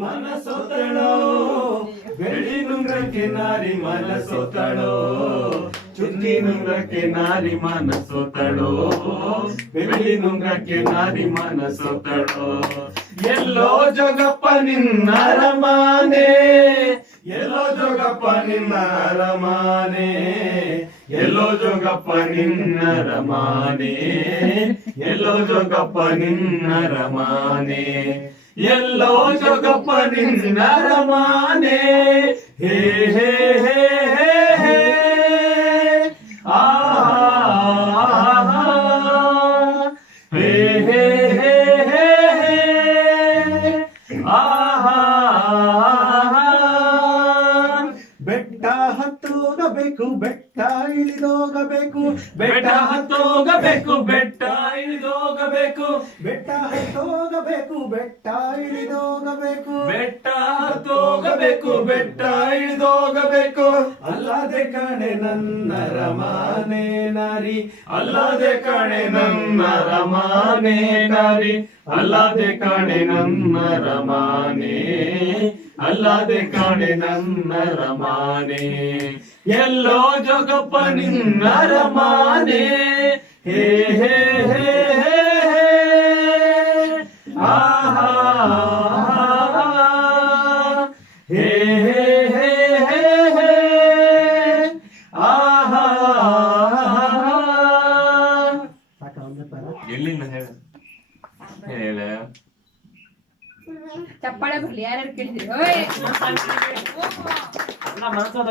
ಮನಸೋತಳೋ ಬೆಳ್ಳಿ ನುಂಗ್ರಕ್ಕೆ ನಾರಿ ಮನಸೋತಳೋ ಚುಕ್ಕಿ ನುಂಗ್ರಕ್ಕೆ ನಾರಿ ಮನಸೋತಳೋ ಬೆಳ್ಳಿ ನುಂಗ್ರಕ್ಕೆ ನಾರಿ ಮನಸೋತಳೋ ಎಲ್ಲೋ ಜೋಗಪ್ಪ ನಿನ್ನ ಅರಮಾನೆ ಎಲ್ಲೋ ಜೋಗಪ್ಪ ನಿನ್ನ ಅರಮಾನೆ ಎಲ್ಲೋ ಜೋಗಪ್ಪ ನಿನ್ನ ರಮಾನೆ ಎಲ್ಲೋ ಜೋಗಪ್ಪ ನಿನ್ನ ರಮಾನೆ ಎಲ್ಲೋ ಜೋಗಪ್ಪ ನಿನ್ನ ರಮಾನೆ ಹೇ ಹೇ ಹೇ ಹೇ ಹೇ ಆ ಹೇ ಹೇ ಹೇ ಹೇ ಆ ಬೆಟ್ಟ ಹತ್ತೋಗಬೇಕು ಬೆಟ್ಟ ಇಳಿದೋಗಬೇಕು ಬೆಟ್ಟ ಹತ್ತೋಗಬೇಕು ಬೆಟ್ಟ ಇಳಿದೋಗಬೇಕು ಬೆಟ್ಟ ಹತ್ತೋಗಬೇಕು ಬೆಟ್ಟ ಇಳಿದೋಗಬೇಕು ಬೆಟ್ಟ ಹತ್ತೋಗಬೇಕು ಬೆಟ್ಟ ಇಳಿದೋಗಬೇಕು ಅಲ್ಲದೆ ಕಣೆ ನನ್ನ ರಮಾನೆ ನಾರಿ ಅಲ್ಲದೆ ಕಣೆ ನನ್ನ ರಮಾನೆ ನಾರಿ ಅಲ್ಲದೆ ಕಣೆ ನನ್ನ ರಮಾನೆ ಅಲ್ಲದೆ ಕಾಣೆ ನನ್ನ ರಮಾನೆ ಎಲ್ಲೋ ಜೋಗಪ್ಪ ನಿನ್ನ ರಮಾನೆ ಹೇ ಹೇ ಹೇ ಹೇ ಆಹಾ ಹೇ ಹೇ ಹೇ ಹೇ ಆಹಾ ಎಲ್ಲಿಂದ ಹೇಳ ಹೇಳ ಚಪ್ಪಾಳೆ ಬರ್ಲಿ ಯಾರ್ಯಾರು ಕೇಳಿದ್ರಿ ಮನಸ್ಸಾದ